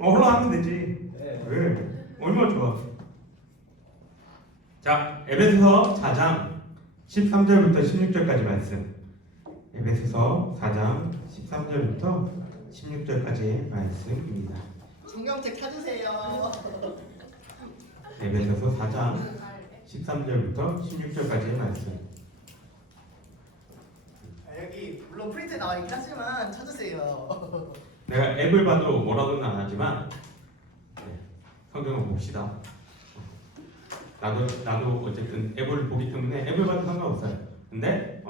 홀로 하면 되지. 네. 왜? 얼마나 좋아. 자, 에베소서 4장 13절부터 16절까지 말씀. 에베소서 4장 13절부터 16절까지의 말씀입니다. 성경책 찾으세요. 에베소서 4장 13절부터 16절까지의 말씀. 여기 물론 프린트 나와 있긴 하지만 찾으세요. 내가 앱을 봐도 뭐라고는 안 하지만 성경을 봅시다. 나도 어쨌든 앱을 보기 때문에 앱을 봐도 상관없어요. 근데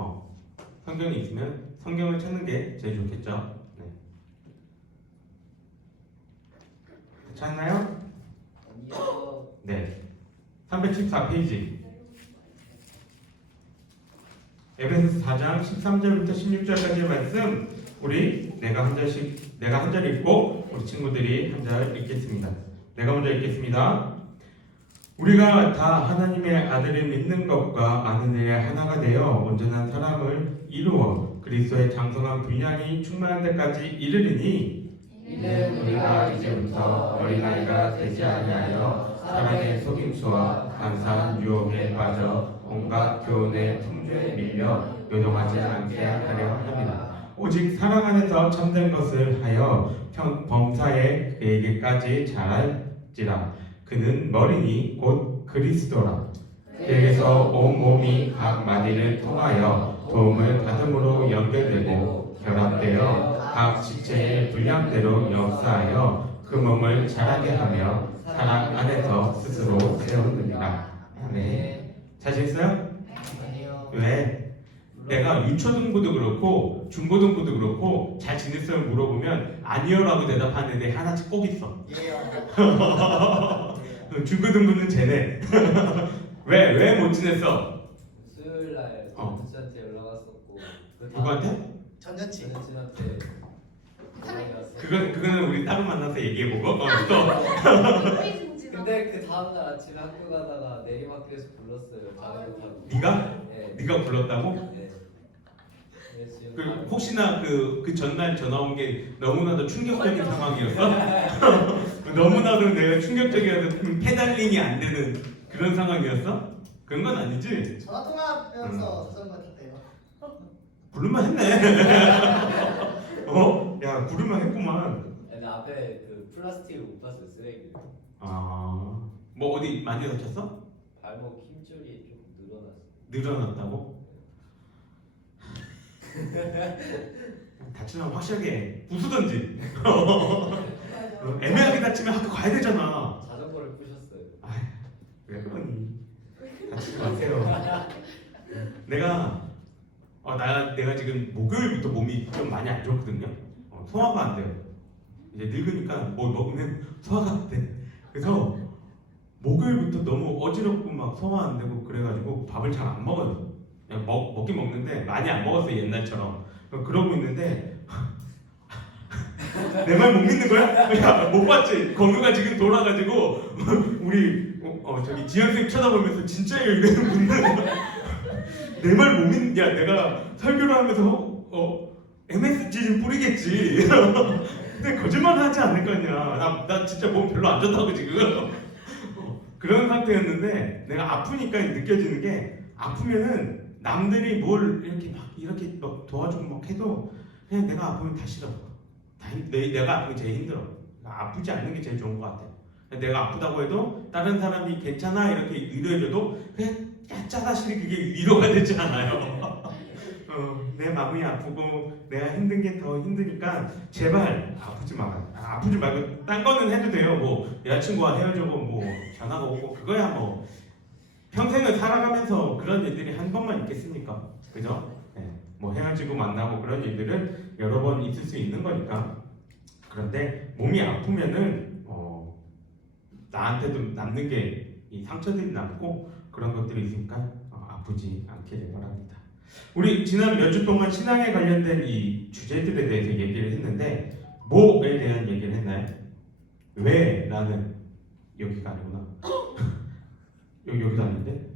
성경이 있으면 성경을 찾는 게 제일 좋겠죠. 네. 찾나요? 아니요. 네. 314페이지. 에베소서 4장 13절부터 16절까지의 말씀. 우리 내가 한 절 읽고 우리 친구들이 한 절 읽겠습니다. 내가 먼저 읽겠습니다. 우리가 다 하나님의 아들을 믿는 것과 아는 일에 하나가 되어 온전한 사람을 이루어 그리스도의 장성한 분량이 충만한 데까지 이르리니 이는 우리가 이제부터 어린아이가 되지 아니하여 사랑의 속임수와 간사한 유혹에 빠져 온갖 교훈의 풍조에 밀려 요동하지 않게 하려 합니다. 오직 사랑 안에서 참된 것을 하여 범사에 그에게까지 자랄지라. 그는 머리니 곧 그리스도라. 그에게서 온 몸이 각 마디를 통하여 도움을 받음으로 연결되고 결합되어 각 지체의 분량대로 역사하여 그 몸을 자라게 하며 사랑 안에서 스스로 세우느니라. 아멘. 자신 있어요? 아니요. 왜? 내가 유초등부도 그렇고 중고등부도 그렇고 잘 지냈어요 물어보면 아니요라고 대답하는데 하나씩 꼭 있어. 예요. 중고등부는 쟤네. 왜 못 지냈어? 수요일 날 전우치한테 연락 왔었고 그 다음 누구한테? 전 여친. 전우치한테 연락이 왔어요. 그거는 우리 따로 만나서 얘기해보고 또 근데 그 다음 날 아침에 학교 가다가 내리막길에서 불렀어요. 자전거 타고. 네가? 네. 네가 불렀다고? 네. 네, 지금 그 혹시나 그 전날 전화 온 게 너무나도 충격적인 상황이었어? 너무나도 내가 충격적이어서 페달링이 안 되는 그런 상황이었어? 그런 건 아니지? 전화 통화하면서 자전거 탔대요. 부를만 했네. 야 부를만 했구만. 근데 앞에 그 플라스틱을 못 봤어요. 쓰레기를. 뭐 어디 많이 다쳤어? 발목 힘줄이 좀 늘어났어요. 늘어났다고? 다치면 확실하게 부수던지. 애매하게 다치면 학교 가야 되잖아. 자전거를 부셨어요. 왜 그러니? 다치지 마세요. 내가 지금 목요일부터 몸이 좀 많이 안 좋거든요. 소화가 안 돼요. 이제 늙으니까 뭘 먹으면 소화가 안 돼. 그래서 목요일부터 너무 어지럽고 막 소화 안 되고 그래가지고 밥을 잘 안 먹어요. 그냥 먹긴 먹는데 많이 안 먹었어요 옛날처럼. 그러고 있는데 내 말 못 믿는 거야? 야, 못 봤지? 건우가 지금 돌아가지고 우리 저기 지현생 쳐다보면서 진짜예요 이러는 분들 내 말 못 믿는. 야 내가 설교를 하면서 MSG 좀 뿌리겠지. 근데 거짓말 하지 않을 거 아니야. 나 진짜 몸 별로 안 좋다고 지금. 그런 상태였는데 내가 아프니까 느껴지는 게 아프면은 남들이 뭘 이렇게 막 도와주고 막 해도 그냥 내가 아프면 다 싫어. 내가 아프면 제일 힘들어. 아프지 않는 게 제일 좋은 것 같아. 내가 아프다고 해도 다른 사람이 괜찮아 이렇게 위로해줘도 그냥 짜다시리 그게 위로가 되지 않아요. 내 마음이 아프고 내가 힘든 게 더 힘드니까 제발 아프지 말고 딴 거는 해도 돼요. 뭐 여자친구와 헤어져고 뭐 전화가 오고 그거야 뭐 평생을 살아가면서 그런 일들이 한 번만 있겠습니까? 그죠? 네. 뭐 헤어지고 만나고 그런 일들은 여러 번 있을 수 있는 거니까. 그런데 몸이 아프면은 나한테도 남는 게 이 상처들이 남고 그런 것들이 있으니까 아프지 않기를 바랍니다. 우리 지난 몇 주 동안 신앙에 관련된 이 주제들에 대해서 얘기를 했는데 뭐에 대한 얘기를 했나요? 왜 나는 여기가 아니구나. 여기도 아닌데?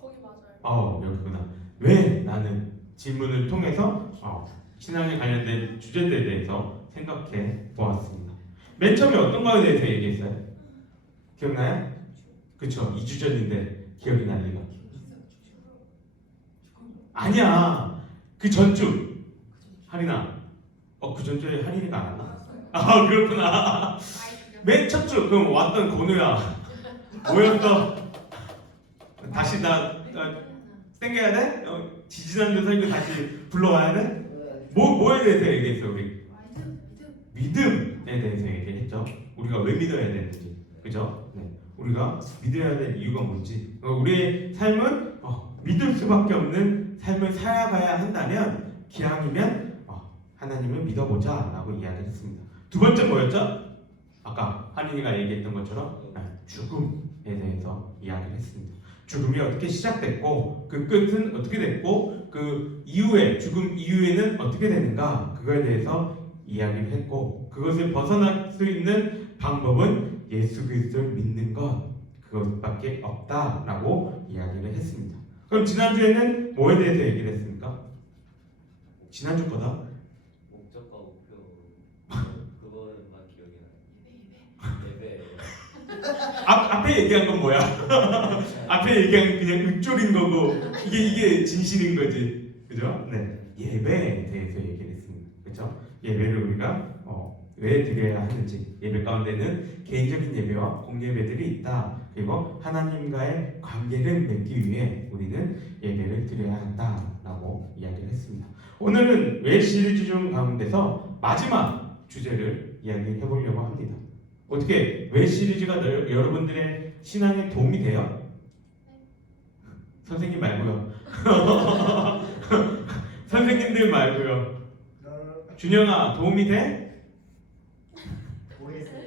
거기 맞아요. 여기구나. 왜 나는 질문을 통해서 신앙에 관련된 주제들에 대해서 생각해 보았습니다. 맨 처음에 어떤 거에 대해서 얘기했어요? 기억나요? 그쵸, 2주 전인데 기억이 날 리가. 아니야, 그 전주 할인아. 그 전주에 할인이가 안 왔나? 아 그렇구나. 맨 첫 주 그럼 왔던 건우야 뭐였어? 다시 나 땡겨야 돼? 지지난주 설교 다시 불러와야 돼? 뭐에 대해서 얘기했어 우리? 믿음에 대해서 얘기했죠. 우리가 왜 믿어야 되는지, 그죠? 네. 우리가 믿어야 될 이유가 뭔지, 우리의 삶은 믿을 수밖에 없는 삶을 살아가야 한다면 기왕이면 하나님을 믿어보자 라고 이야기를 했습니다. 두 번째 뭐였죠? 아까 한인이가 얘기했던 것처럼 죽음에 대해서 이야기를 했습니다. 죽음이 어떻게 시작됐고 그 끝은 어떻게 됐고 그 이후에 죽음 이후에는 어떻게 되는가, 그거에 대해서 이야기를 했고, 그것을 벗어날 수 있는 방법은 예수 그리스도를 믿는 것, 그것밖에 없다라고 이야기를 했습니다. 그럼 지난주에는 뭐에 대해서 얘기를 했습니까? 지난주 거다. 목적과 목표 그거만 기억이 나요. 예배. 앞에 얘기한 건 뭐야? 앞에 얘기한 건 그냥 읊조린 거고 이게 진실인 거지, 그죠? 네, 예배에 대해서 얘기를 했습니다, 그죠? 예배를 우리가 왜 드려야 하는지, 예배 가운데는 개인적인 예배와 공예배들이 있다. 그리고 하나님과의 관계를 맺기 위해 우리는 예배를 드려야 한다라고 이야기를 했습니다. 오늘은 왜 시리즈 중 가운데서 마지막 주제를 이야기해 보려고 합니다. 어떻게 왜 시리즈가 여러분들의 신앙에 도움이 돼요? 선생님 말고요. 선생님들 말고요. 준영아 도움이 돼? 모르겠어요.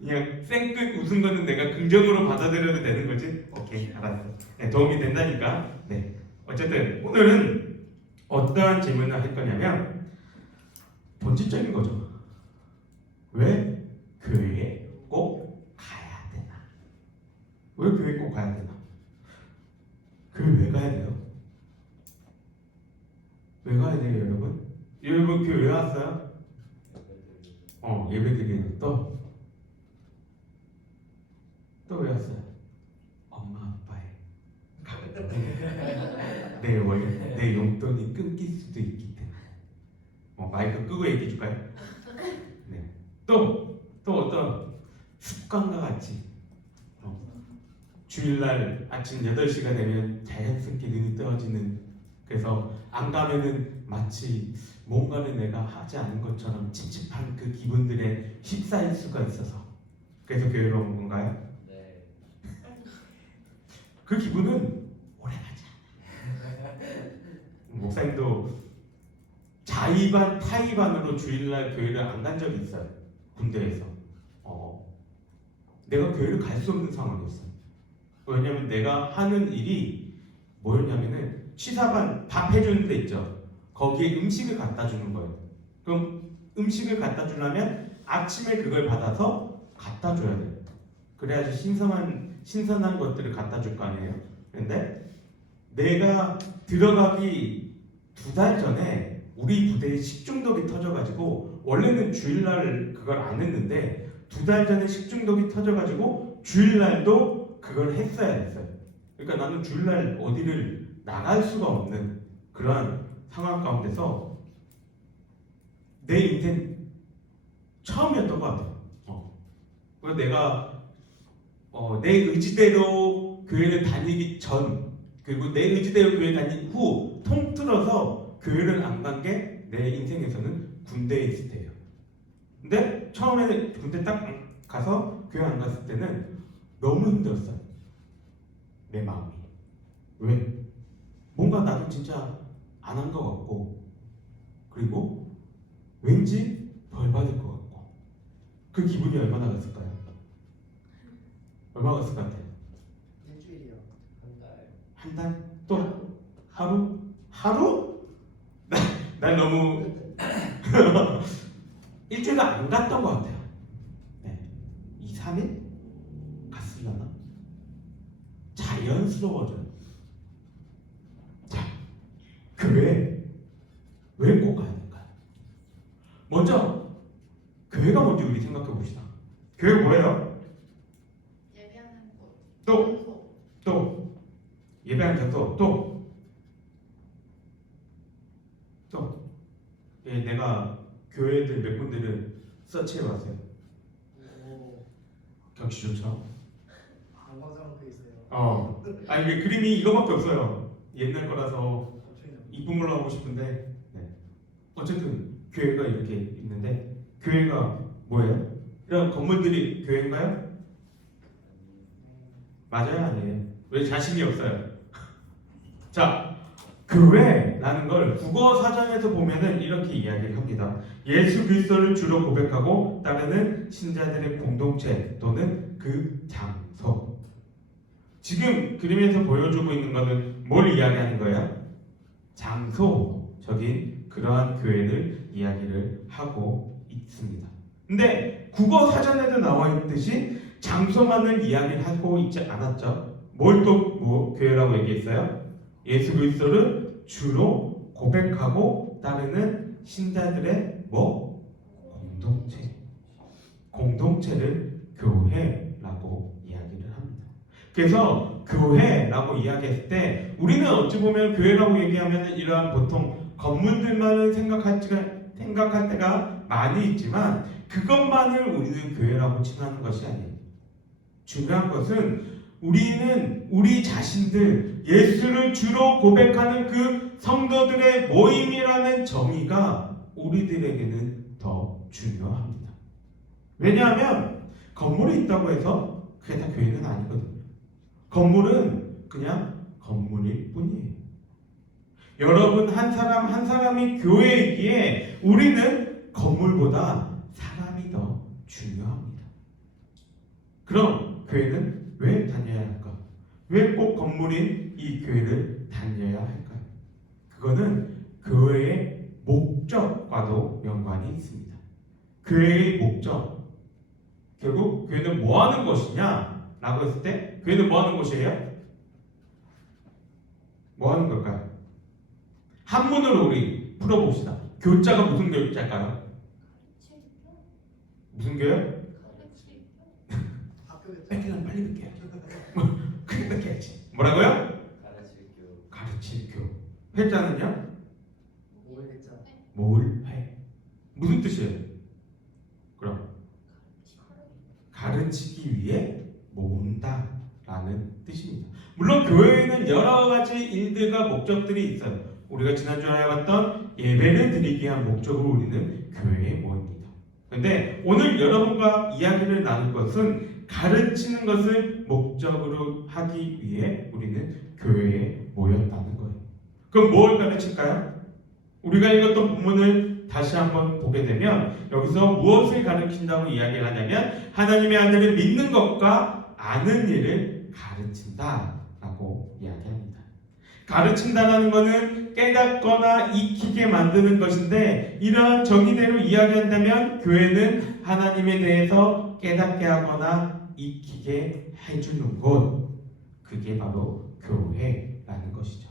그냥 쌩끗 웃은 거는 내가 긍정으로 받아들여도 되는 거지? 오케이, 알았어. 네, 도움이 된다니까. 네. 어쨌든 오늘은 어떠한 질문을 할 거냐면 본질적인 거죠. 왜 교회에 꼭 가야 되나? 왜 교회에 꼭 가야 되나? 교회 왜 가야 돼요? 왜 가야 돼요, 여러분? 여러분 교회 왜 왔어요? 예배 드리는 또 왜 왔어요? 엄마 아빠의 가족 내 용돈이 끊길 수도 있기 때문에. 마이크 끄고 얘기해 줄까요? 네. 또 어떤 습관과 같이 주일날 아침 8시가 되면 자연스럽게 눈이 떠지는, 그래서 안 가면은 마치 뭔가를 내가 하지 않은 것처럼 찝찝한 그 기분들에 휩싸일 수가 있어서 그래서 교회로 온 건가요? 네. 그 기분은 오래 가지 않아요. 목사님도 자의반 타의반으로 주일날 교회를 안 간 적이 있어요. 군대에서. 내가 교회를 갈 수 없는 상황이었어요. 왜냐면 내가 하는 일이 뭐였냐면은 취사반 밥 해주는 데 있죠. 거기에 음식을 갖다 주는 거예요. 그럼 음식을 갖다 주려면 아침에 그걸 받아서 갖다 줘야 돼요. 그래야지 신선한 것들을 갖다 줄 거 아니에요. 근데 내가 들어가기 2달 전에 우리 부대에 식중독이 터져가지고, 원래는 주일날 그걸 안 했는데 2달 전에 식중독이 터져가지고 주일날도 그걸 했어야 됐어요. 그러니까 나는 주일날 어디를 나갈 수가 없는 그러한 상황 가운데서 내 인생 처음이었던 것 같아요. 그래서 내가 내 의지대로 교회를 다니기 전, 그리고 내 의지대로 교회 다닌 후 통틀어서 교회를 안 간 게 내 인생에서는 군대에 있을 때예요. 근데 처음에 군대 딱 가서 교회 안 갔을 때는 너무 힘들었어요. 내 마음이. 왜? 뭔가 나도 진짜 안 한 것 같고, 그리고 왠지 벌 받을 것 같고. 그 기분이 얼마나 갔을까요? 얼마 갔을 것 같아요? 일주일이요. 한 달. 한 달? 또? 하루? 하루? 난 너무 일주일 안 갔던 것 같아요. 네. 2, 3일? 갔으려나? 자연스러워져요. 자, 교회 왜 꼭 가야 될까요? 먼저 교회가 뭔지 우리 생각해 봅시다. 교회가 뭐예요? 예배하는 곳. 또 예배하는 장소 예, 내가 교회들 몇 군데를 서치해봤어요. 오, 경치 좋죠? 관광장 그 있어요. 아니 이게 그림이 이거밖에 없어요. 옛날 거라서 갑자기 이쁜 걸로 하고 싶은데 어쨌든 교회가 이렇게 있는데 교회가 뭐예요? 이런 건물들이 교회인가요? 맞아요, 아니에요? 왜 자신이 없어요? 자, 교회라는 걸 국어 사전에서 보면은 이렇게 이야기를 합니다. 예수 그리스도를 주로 고백하고 따르는 신자들의 공동체 또는 그 장소. 지금 그림에서 보여주고 있는 것은 뭘 이야기하는 거예요? 장소적인 그러한 교회를 이야기를 하고 있습니다. 근데 국어 사전에도 나와 있듯이 장소만을 이야기를 하고 있지 않았죠. 뭘 또 교회라고 얘기했어요? 예수 그리스도를 주로 고백하고 따르는 신자들의 공동체를 교회라고 이야기를 합니다. 그래서 교회라고 이야기했을 때 우리는 어찌 보면 교회라고 얘기하면 이러한 보통 건물들만을 생각할 때가 많이 있지만 그것만을 우리는 교회라고 칭하는 것이 아니에요. 중요한 것은 우리는 우리 자신들 예수를 주로 고백하는 그 성도들의 모임이라는 정의가 우리들에게는 더 중요합니다. 왜냐하면 건물이 있다고 해서 그게 다 교회는 아니거든요. 건물은 그냥 건물일 뿐이에요. 여러분 한 사람 한 사람이 교회이기에 우리는 건물보다 사람이 더 중요합니다. 그럼 교회는 왜 다녀야 할까? 왜 꼭 건물인 이 교회를 다녀야 할까요? 그거는 교회의 목적과도 연관이 있습니다. 교회의 목적, 결국 교회는 뭐 하는 것이냐? 라고 했을 때 교회는 뭐 하는 곳이에요? 뭐 하는 걸까요? 한문으로 우리 풀어봅시다. 교자가 무슨 교자일까요? 무슨 교회? 학교겠죠. 뺏기면 빨리 뺏겨야지. 크게 뺏겨야지. 뭐라고요? 가르칠 교. 회자는요? 모르겠죠. 모을회. 무슨 뜻이에요? 그럼 가르치기 위해 모은다라는 뜻입니다. 물론 교회에는 여러 가지 일들과 목적들이 있어요. 우리가 지난주에 봤던 예배를 드리기 위한 목적으로 우리는 교회에 모입니다. 그런데 오늘 여러분과 이야기를 나눌 것은 가르치는 것을 목적으로 하기 위해 우리는 교회에 모였다는 거예요. 그럼 뭘 가르칠까요? 우리가 읽었던 본문을 다시 한번 보게 되면 여기서 무엇을 가르친다고 이야기를 하냐면 하나님의 아들을 믿는 것과 아는 일을 가르친다라고 이야기합니다. 가르친다라는 것은 깨닫거나 익히게 만드는 것인데 이러한 정의대로 이야기한다면 교회는 하나님에 대해서 깨닫게 하거나 익히게 해주는 곳, 그게 바로 교회라는 것이죠.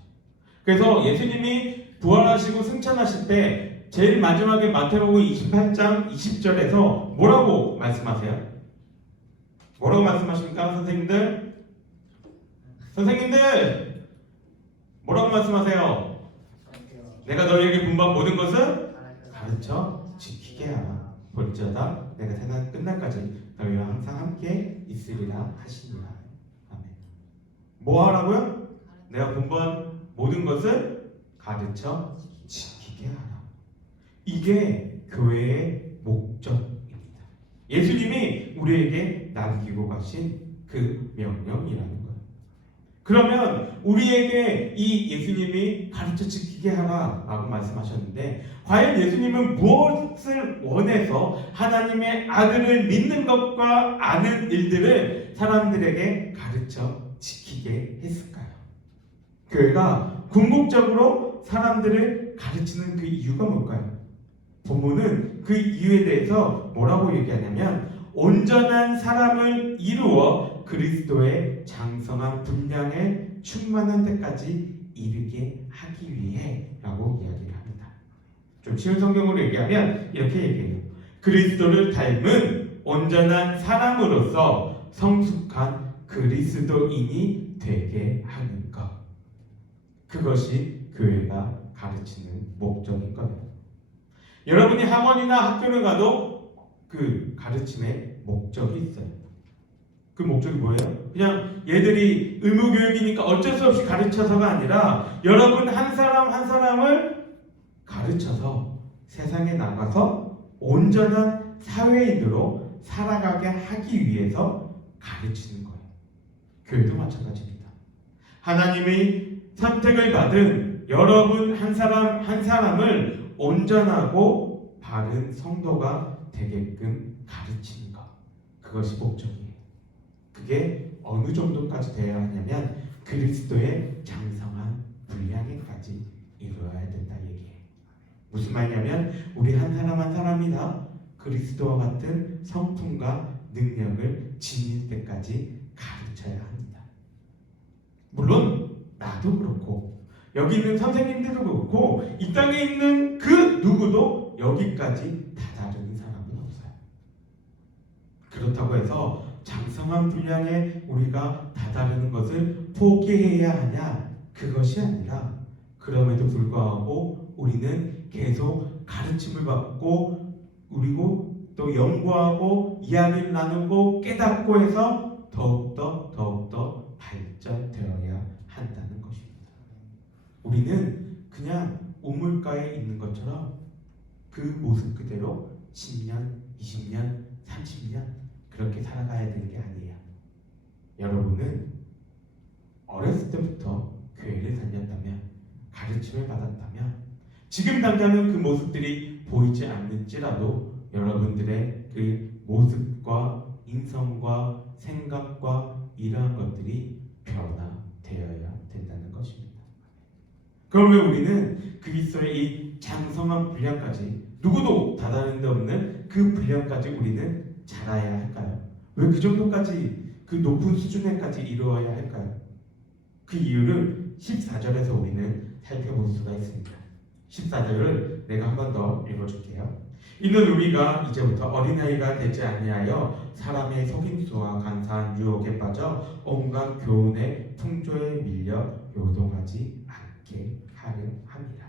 그래서 예수님이 부활하시고 승천하실 때 제일 마지막에 마태복음 28장 20절에서 뭐라고 말씀하세요? 뭐라고 말씀하십니까? 선생님들 뭐라고 말씀하세요? 내가 너희에게 분부한 모든 것을 가르쳐 지키게 하라. 볼지어다 내가 세상 끝날까지 너희와 항상 함께 있으리라 하시니라. 아멘. 뭐 하라고요? 내가 분부한 모든 것을 가르쳐 지키게 하라. 이게 교회의 목적입니다. 예수님이 우리에게 남기고 가신 그 명령이라는 거예요. 그러면 우리에게 이 예수님이 가르쳐 지키게 하라 라고 말씀하셨는데 과연 예수님은 무엇을 원해서 하나님의 아들을 믿는 것과 아는 일들을 사람들에게 가르쳐 지키게 했을까요? 교회가 궁극적으로 사람들을 가르치는 그 이유가 뭘까요? 본문은 그 이유에 대해서 뭐라고 얘기하냐면 온전한 사람을 이루어 그리스도의 장성한 분량에 충만한 데까지 이르게 하기 위해 라고 이야기를 합니다. 좀 쉬운 성경으로 얘기하면 이렇게 얘기해요. 그리스도를 닮은 온전한 사람으로서 성숙한 그리스도인이 되게 하는 것. 그것이 교회가 가르치는 목적인 거예요. 여러분이 학원이나 학교를 가도 그 가르침의 목적이 있어요. 그 목적이 뭐예요? 그냥 얘들이 의무교육이니까 어쩔 수 없이 가르쳐서가 아니라 여러분 한 사람 한 사람을 가르쳐서 세상에 나가서 온전한 사회인으로 살아가게 하기 위해서 가르치는 거예요. 교회도 마찬가지입니다. 하나님의 선택을 받은 여러분 한 사람 한 사람을 온전하고 바른 성도가 되게끔 가르치는 것. 그것이 목적이에요. 그게 어느 정도까지 되어야 하냐면 그리스도의 장성한 분량에까지 이루어야 된다 얘기예요. 무슨 말이냐면 우리 한 사람 한 사람이 다 그리스도와 같은 성품과 능력을 지닐 때까지 가르쳐야 합니다. 물론 나도 그렇고 여기 있는 선생님들도 그렇고 이 땅에 있는 그 누구도 여기까지 다다르는 사람은 없어요. 그렇다고 해서 장성한 분량에 우리가 다다르는 것을 포기해야 하냐? 그것이 아니라 그럼에도 불구하고 우리는 계속 가르침을 받고 그리고 또 연구하고 이야기를 나누고 깨닫고 해서 더욱더 발전되어야 한다는 것입니다. 우리는 그냥 우물가에 있는 것처럼 그 모습 그대로 10년, 20년, 30년 그렇게 살아가야 되는 게 아니에요. 여러분은 어렸을 때부터 교회를 다녔다면 가르침을 받았다면 지금 당장은 그 모습들이 보이지 않는지라도 여러분들의 그 모습과 인성과 생각과 이러한 것들이 변화되어야 된다는 것입니다. 그러면 우리는 그리스도의 이 장성한 분량까지 누구도 다다른 데 없는 그 분량까지 우리는 자라야 할까요? 왜 그 정도까지 그 높은 수준에까지 이루어야 할까요? 그 이유를 14절에서 우리는 살펴볼 수가 있습니다. 14절을 내가 한 번 더 읽어줄게요. 이는 우리가 이제부터 어린아이가 되지 아니하여 사람의 속임수와 간사한 유혹에 빠져 온갖 교훈의 풍조에 밀려 요동하지 않게 하려 합니다.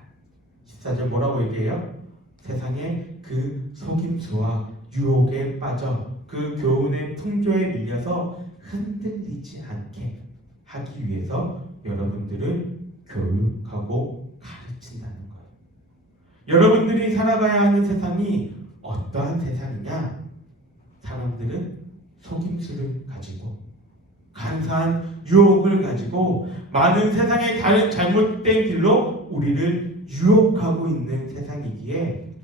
14절 뭐라고 얘기해요? 세상의 그 속임수와 유혹에 빠져 그 교훈의 풍조에 밀려서 흔들리지 않게 하기 위해서 여러분들을 교육하고 가르친다는 거예요. 여러분들이 살아가야 하는 세상이 어떠한 세상이냐? 사람들은 속임수를 가지고 간사한 유혹을 가지고 많은 세상의 다른 잘못된 길로 우리를 유혹하고 있는 세상이기에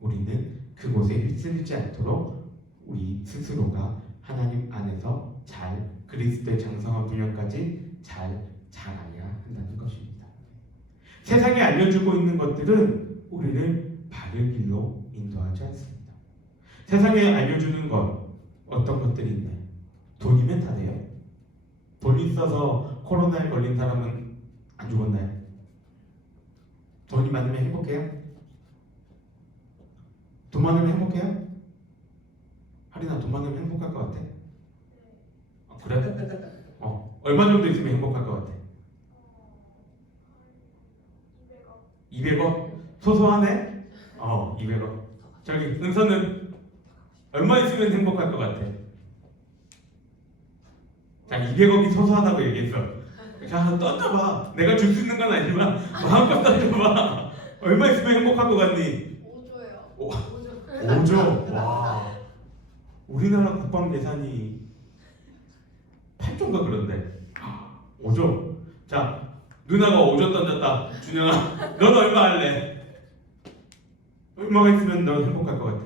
우리는 그곳에 휩쓸리지 않도록 우리 스스로가 하나님 안에서 잘 그리스도의 장성한 분량까지 잘 자라야 한다는 것입니다. 세상에 알려주고 있는 것들은 우리를 바른 길로 인도하지 않습니다. 세상에 알려주는 것 어떤 것들이 있나요? 돈이면 다 돼요. 돈 있어서 코로나에 걸린 사람은 안 죽었나요? 돈이 많으면 행복해요? 돈 많으면 행복해요? 하리나 돈 많으면 행복할 것 같아? 그래? 얼마 정도 있으면 행복할 것 같아? 200억? 소소하네? 200억. 저기 은서는 얼마 있으면 행복할 것 같아? 자, 200억이 소소하다고 얘기했어. 자, 던져봐. 내가 줄 수 있는 건 아니지만 마음껏 던져봐. 얼마 있으면 행복할 것 같니? 5조요. 5조? 와. 우리나라 국방 예산이 8조인가 그런데 5조. 자, 누나가 5조 던졌다. 준영아, 넌 얼마 할래? 얼마가 있으면 넌 행복할 것 같아?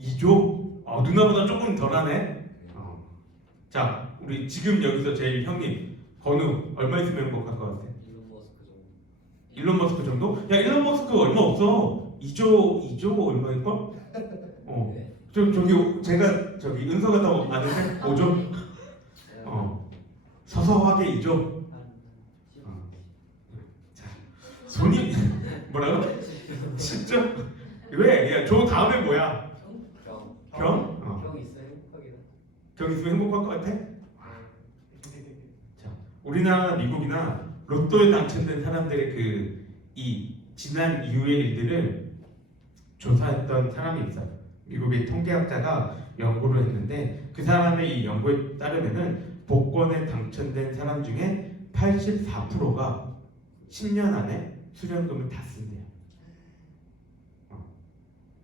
2조? 누나보다 조금 덜하네? 자, 우리 지금 여기서 제일 형님 건우 얼마 있으면 행복할 것 같아? 일론 머스크 정도? 야, 일론 머스크 얼마 없어. 2조 얼마일걸? 저기 제가 저기 은서가 더 아는데 5조? 서서하게 2조. 자, 뭐라고? 10점? 왜? 야, 조 다음에 뭐야? 병. 병? 어. 병 있어 행복하게. 병 있으면 행복할 것 같아? 자, 우리나라 미국이나 로또에 당첨된 사람들의 이 지난 이후의 일들을 조사했던 사람이 있어요. 미국의 통계학자가 연구를 했는데 그 사람의 이 연구에 따르면은 복권에 당첨된 사람 중에 84%가 10년 안에 수령금을 다 쓴대요.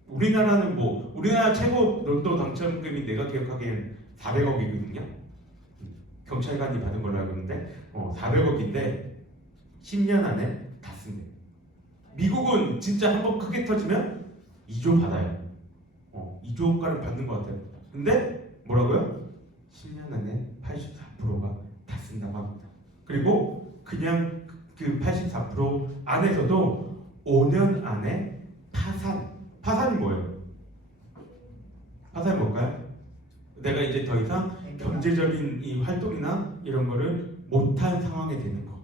우리나라는 우리나라 최고 로또 당첨금이 내가 기억하기엔 400억이거든요. 경찰관이 받은 걸로 알고 있는데 400억인데 10년 안에 다 쓴대. 미국은 진짜 한번 크게 터지면 2조 받아요. 2조가를 받는 것 같아요. 근데 뭐라고요? 10년 안에 84%가 다 쓴다고 합니다. 그리고 그냥 그 84% 안에서도 5년 안에 파산이 뭐예요? 파산이 뭘까요? 내가 이제 더 이상 경제적인 이 활동이나 이런 거를 못한 상황이 되는 거.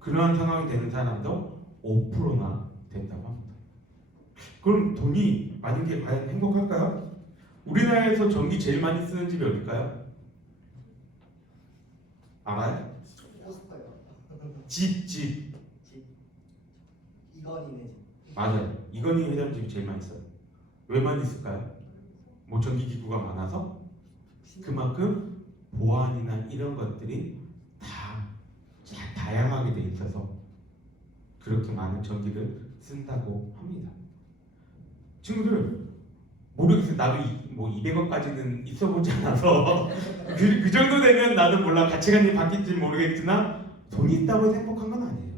그러한 상황이 되는 사람도 5%나 된다고 합니다. 그럼 돈이 많은 게 과연 행복할까요? 우리나라에서 전기 제일 많이 쓰는 집이 어딜까요? 알아요? 포스터요. 집. 이건희네 집. 맞아요. 이건희 회장집이 제일 많이 써요. 왜 많이 쓸까요? 뭐 전기기구가 많아서? 그만큼 보안이나 이런 것들이 다 다양하게 돼 있어서 그렇게 많은 전기를 쓴다고 합니다. 친구들 모르겠어요. 나도 200억까지는 있어보지 않아서 그 정도 되면 나도 몰라 가치관이 바뀔지 모르겠으나 돈이 있다고 해서 행복한 건 아니에요.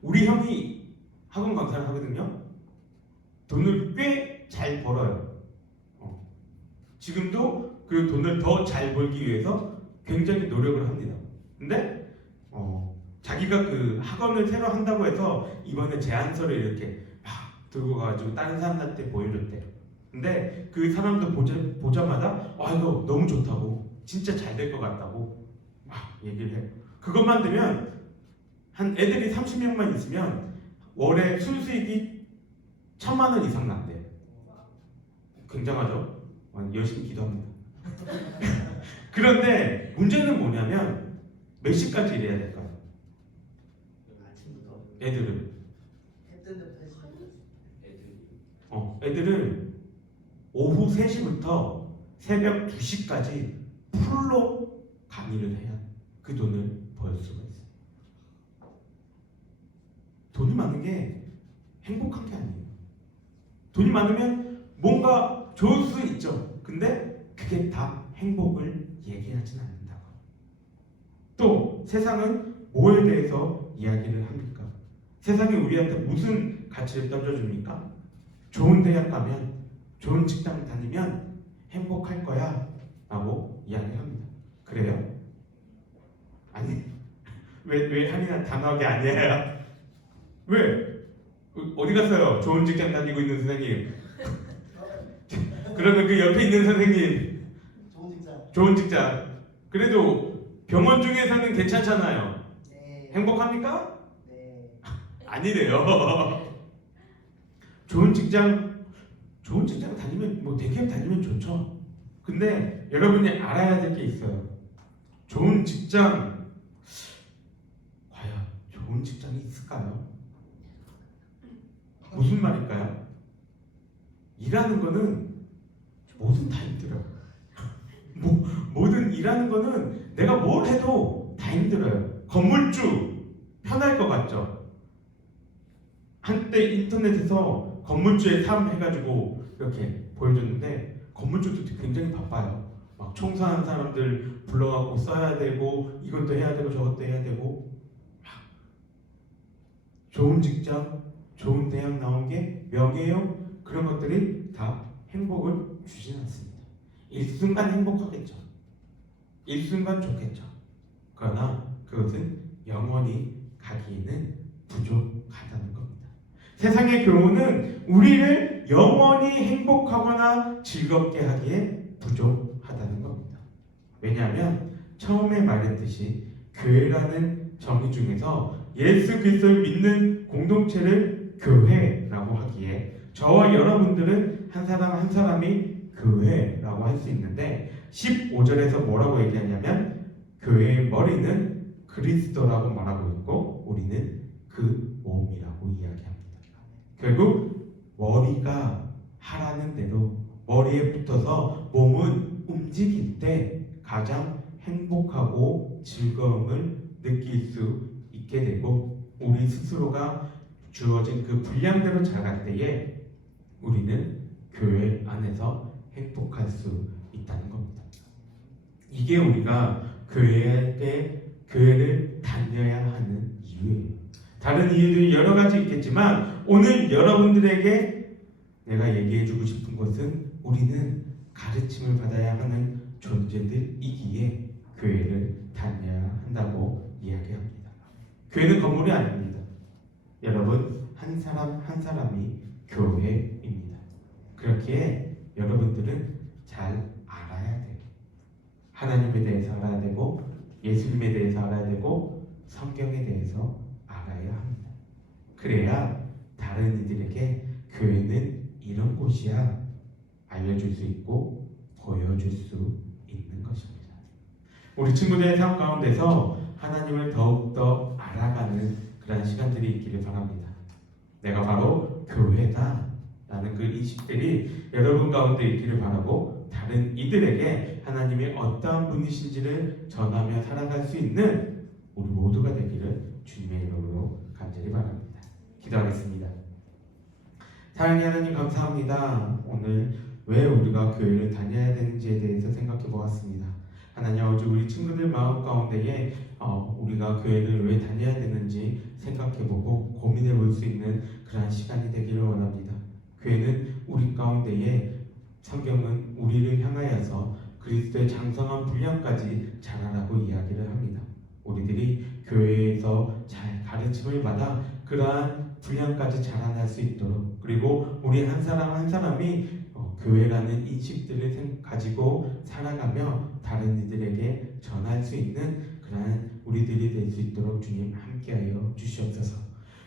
우리 형이 학원 강사를 하거든요. 돈을 꽤 잘 벌어요. 지금도 그 돈을 더 잘 벌기 위해서 굉장히 노력을 합니다. 근데 자기가 그 학원을 새로 한다고 해서 이번에 제안서를 이렇게 막 들고 가가지고 다른 사람들한테 보여줬대요. 근데 그 사람도 보자마자 이거 너무 좋다고 진짜 잘 될 것 같다고 막 얘기를 해요. 그것만 되면 한 애들이 30명만 있으면 월에 순수익이 1,000만 원 이상 난대요. 굉장하죠? 열심히 기도합니다. 그런데 문제는 뭐냐면 몇 시까지 일해야 될까요? 아침부터 애들은 해 뜨는 데부터 해서 애들은 오후 3시부터 새벽 2시까지 풀로 강의를 해야 그 돈을 벌 수가 있어요. 돈이 많은 게 행복한 게 아니에요. 돈이 많으면 뭔가 좋을 수 있죠. 근데 그게 다 행복을 얘기하진 않는다고. 또 세상은 뭐에 대해서 이야기를 합니까? 세상이 우리한테 무슨 가치를 던져줍니까? 좋은 대학 가면, 좋은 직장 다니면 행복할 거야 라고 이야기합니다. 그래요? 아니, 왜 한이나 단호하게 아니에요? 왜? 어디 갔어요? 좋은 직장 다니고 있는 선생님. 그러면 그 옆에 있는 선생님 좋은 직장. 그래도 병원 중에서는 괜찮잖아요. 네. 행복합니까? 네. 아니래요. 좋은 직장 다니면 대기업 다니면 좋죠. 근데 여러분이 알아야 될 게 있어요. 좋은 직장 과연 좋은 직장이 있을까요? 무슨 말일까요? 일하는 거는 뭐든 다 힘들어요. 뭐든 일하는 거는 내가 뭘 해도 다 힘들어요. 건물주 편할 것 같죠? 한때 인터넷에서 건물주의 삶 해가지고 이렇게 보여줬는데 건물주도 굉장히 바빠요. 막 청소하는 사람들 불러갖고 써야 되고 이것도 해야 되고 저것도 해야 되고 좋은 직장, 좋은 대학 나온 게 명예요? 그런 것들이 다 행복을 주진 않습니다. 일순간 행복하겠죠. 일순간 좋겠죠. 그러나 그것은 영원히 가기에는 부족하다는 겁니다. 세상의 교훈은 우리를 영원히 행복하거나 즐겁게 하기에 부족하다는 겁니다. 왜냐하면 처음에 말했듯이 교회라는 정의 중에서 예수 그리스도를 믿는 공동체를 교회라고 하기에 저와 여러분들은 한 사람 한 사람이 교회라고 할 수 있는데 15절에서 뭐라고 얘기하냐면 교회의 머리는 그리스도라고 말하고 있고 우리는 그 몸이라고 이야기합니다. 결국 머리가 하라는 대로 머리에 붙어서 몸은 움직일 때 가장 행복하고 즐거움을 느낄 수 있게 되고 우리 스스로가 주어진 그 분량대로 자랄 때에 우리는 교회 안에서 행복할 수 있다는 겁니다. 이게 우리가 교회를 다녀야 하는 이유예요. 다른 이유들이 여러 가지 있겠지만 오늘 여러분들에게 내가 얘기해주고 싶은 것은 우리는 가르침을 받아야 하는 존재들이기에 교회를 다녀야 한다고 이야기합니다. 교회는 건물이 아닙니다. 여러분 한 사람 한 사람이 교회입니다. 그렇기에 여러분들은 잘 알아야 돼요. 하나님에 대해서 알아야 되고 예수님에 대해서 알아야 되고 성경에 대해서 알아야 합니다. 그래야 다른 이들에게 교회는 이런 곳이야 알려줄 수 있고 보여줄 수 있는 것입니다. 우리 친구들의 삶 가운데서 하나님을 더욱더 알아가는 그런 시간들이 있기를 바랍니다. 내가 바로 교회다 라는 그 인식들이 여러분 가운데 있기를 바라고 다른 이들에게 하나님이 어떠한 분이신지를 전하며 살아갈 수 있는 우리 모두가 되기를 주님의 이름으로 간절히 바랍니다. 기도하겠습니다. 사랑하는 하나님 감사합니다. 오늘 왜 우리가 교회를 다녀야 되는지에 대해서 생각해 보았습니다. 하나님 아버지 우리 친구들 마음 가운데에 우리가 교회를 왜 다녀야 되는지 생각해보고 고민해볼 수 있는 그러한 시간이 되기를 원합니다. 교회는 우리 가운데에 성경은 우리를 향하여서 그리스도의 장성한 분량까지 자라라고 이야기를 합니다. 우리들이 교회에서 잘 가르침을 받아 그러한 분량까지 자라날 수 있도록 그리고 우리 한 사람 한 사람이 교회라는 인식들을 가지고 살아가며 다른 이들에게 전할 수 있는 그러한 우리들이 될 수 있도록 주님 함께하여 주시옵소서.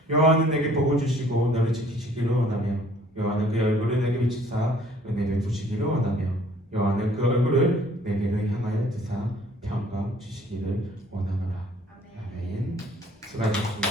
여호와는 내게 복을 주시고 너를 지키시기를 원하며 여호와는 그 얼굴을 내게 비치사 은혜 베푸시기를 원하며 여호와는 그 얼굴을 내게로 향하여 드사 평강 주시기를 원하노라. 아멘. 수고하셨습니다.